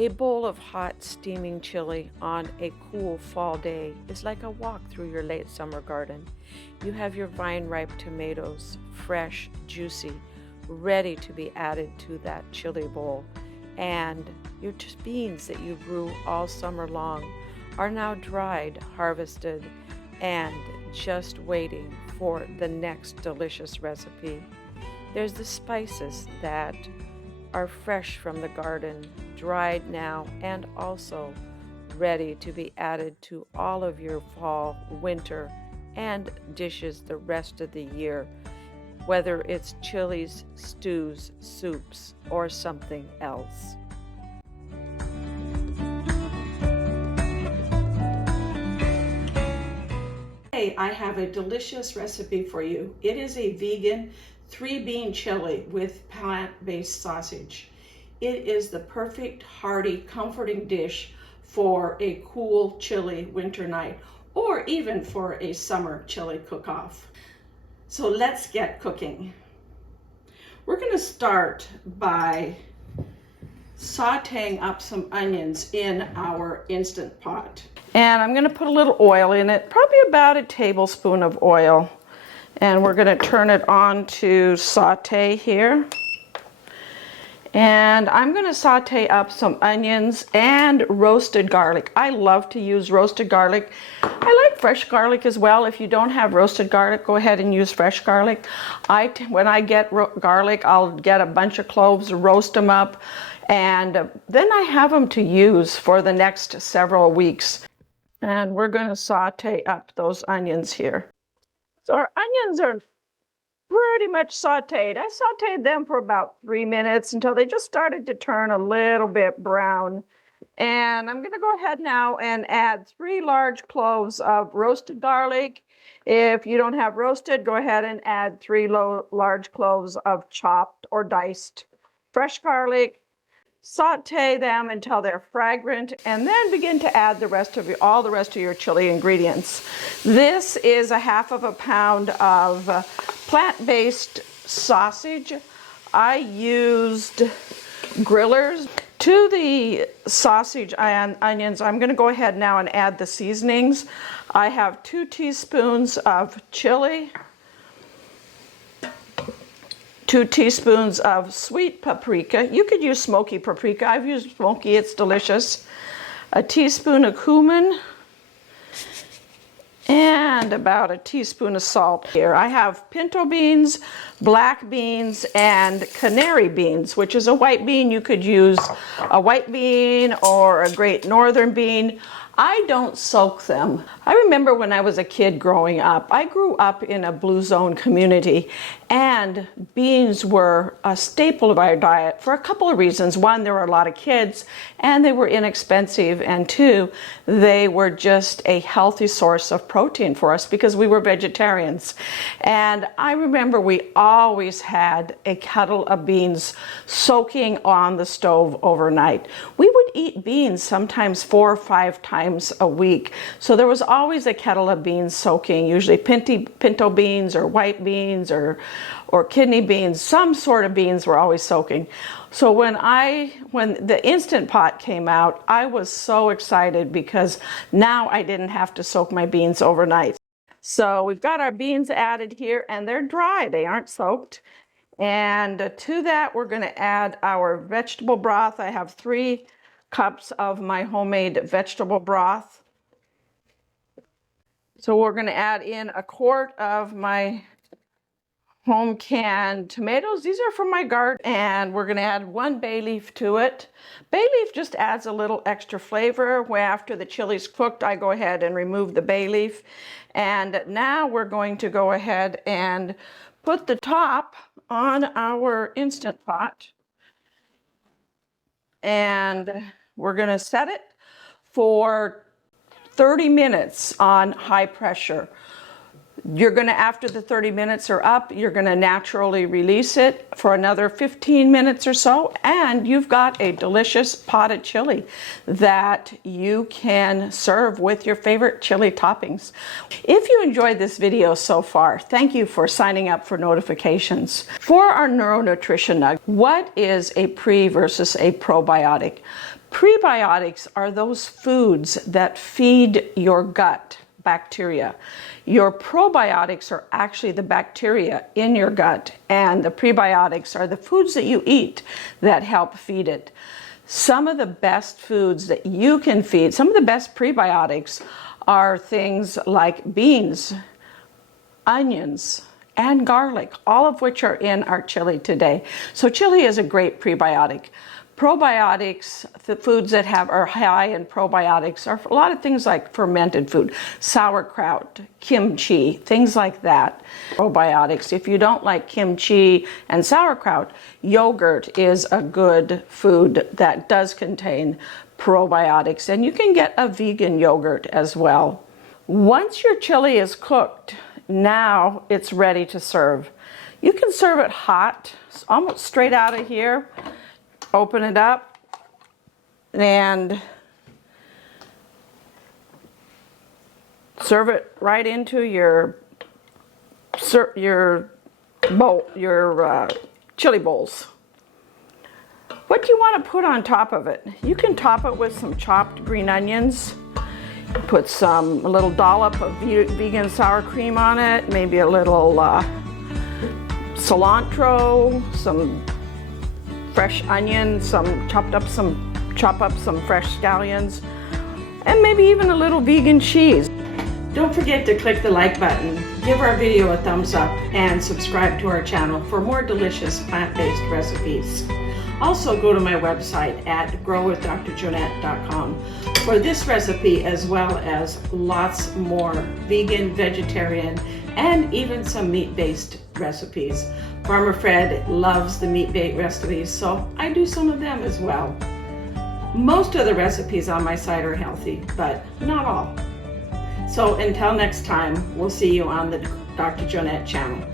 A bowl of hot, steaming chili on a cool fall day is like a walk through your late summer garden. You have your vine-ripe tomatoes, fresh, juicy, ready to be added to that chili bowl. And your beans that you grew all summer long are now dried, harvested, and just waiting for the next delicious recipe. There's the spices that are fresh from the garden, dried now, and also ready to be added to all of your fall, winter, and dishes the rest of the year, whether it's chilies, stews, soups, or something else. Today I have a delicious recipe for you. It is a vegan 3-bean chili with plant-based sausage. It is the perfect, hearty, comforting dish for a cool, chilly winter night, or even for a summer chili cook-off. So let's get cooking. We're going to start by sauteing up some onions in our Instant Pot. And I'm going to put a little oil in it, probably about a tablespoon of oil. And we're going to turn it on to saute here. And I'm going to saute up some onions and roasted garlic. I love to use roasted garlic. I like fresh garlic as well. If you don't have roasted garlic, go ahead and use fresh garlic. When I get garlic, I'll get a bunch of cloves, roast them up, and then I have them to use for the next several weeks. And we're going to saute up those onions here. So our onions are pretty much sauteed. I sauteed them for about 3 minutes until they just started to turn a little bit brown. And I'm going to go ahead now and add 3 large cloves of roasted garlic. If you don't have roasted, go ahead and add 3 large cloves of chopped or diced fresh garlic. Saute them until they're fragrant, and then begin to add all the rest of your chili ingredients. This is a half of a pound of plant-based sausage. I used grillers. To the sausage and onions, I'm going to go ahead now and add the seasonings. I have 2 teaspoons of chili, 2 teaspoons of sweet paprika. You could use smoky paprika. I've used smoky, it's delicious. A teaspoon of cumin, and about a teaspoon of salt. Here I have pinto beans, black beans, and canary beans, which is a white bean. You could use a white bean or a Great Northern bean. I don't soak them. I remember when I was a kid growing up, I grew up in a blue zone community, and beans were a staple of our diet for a couple of reasons. One, there were a lot of kids and they were inexpensive, and 2, they were just a healthy source of protein for us because we were vegetarians. And I remember we always had a kettle of beans soaking on the stove overnight. We would eat beans sometimes 4 or 5 times a week. So there was always a kettle of beans soaking, usually pinto beans or white beans or kidney beans. Some sort of beans were always soaking. So when the Instant Pot came out, I was so excited because now I didn't have to soak my beans overnight. So we've got our beans added here, and they're dry. They aren't soaked. And to that, we're going to add our vegetable broth. I have 3 cups of my homemade vegetable broth. So we're going to add in a quart of my home canned tomatoes. These are from my garden, and we're going to add 1 bay leaf to it. Bay leaf just adds a little extra flavor. Where after the chili's cooked, I go ahead and remove the bay leaf. And now we're going to go ahead and put the top on our Instant Pot, and we're going to set it for 30 minutes on high pressure. You're going to, after the 30 minutes are up, you're going to naturally release it for another 15 minutes or so, and you've got a delicious potted chili that you can serve with your favorite chili toppings. If you enjoyed this video so far, thank you for signing up for notifications. For our neuronutrition nugget, what is a pre versus a probiotic? Prebiotics are those foods that feed your gut bacteria. Your probiotics are actually the bacteria in your gut, and the prebiotics are the foods that you eat that help feed it. Some of the best foods that you can feed, some of the best prebiotics are things like beans, onions, and garlic, all of which are in our chili today. So chili is a great prebiotic. Probiotics, the foods that are high in probiotics, are a lot of things like fermented food, sauerkraut, kimchi, things like that. Probiotics, if you don't like kimchi and sauerkraut, yogurt is a good food that does contain probiotics, and you can get a vegan yogurt as well. Once your chili is cooked, now it's ready to serve. You can serve it hot, almost straight out of here. Open it up and serve it right into your bowl, your chili bowls. What do you want to put on top of it? You can top it with some chopped green onions. Put a little dollop of vegan sour cream on it, maybe a little cilantro, some fresh onion, chop up some fresh scallions, and maybe even a little vegan cheese. Don't forget to click the like button, give our video a thumbs up, and subscribe to our channel for more delicious plant-based recipes. Also go to my website at growwithdrjonette.com for this recipe, as well as lots more vegan, vegetarian, and even some meat-based recipes. Farmer Fred loves the meat-based recipes, so I do some of them as well. Most of the recipes on my site are healthy, but not all. So until next time, we'll see you on the Dr. Jonette channel.